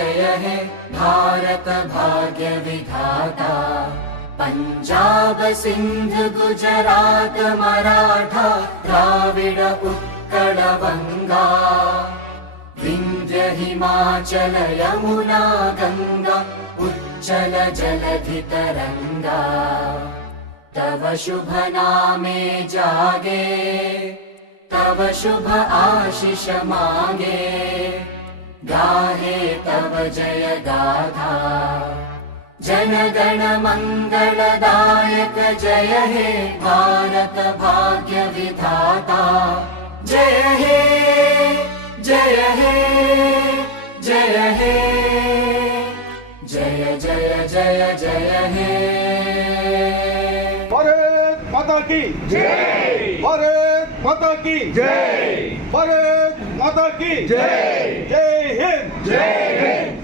जय हे भारत भाग्य विधाता। पंजाब सिंध गुजरात मराठा द्राविड उत्कल बंगा, विंध्य हिमाचल यमुना गंगा उच्चल जलधि तरंगा। तव शुभ नामे जागे, तव शुभ आशीष मांगे, गाहे तव जय गाथा। जन गण मंगलदायक जय हे भारत भाग्य विधाता। जय हे जय हे जय हे, जय जय जय जय हे। भारत माता की जय, भारत माता की जय, भारत माता की जय। जय हिंद, जय हिंद।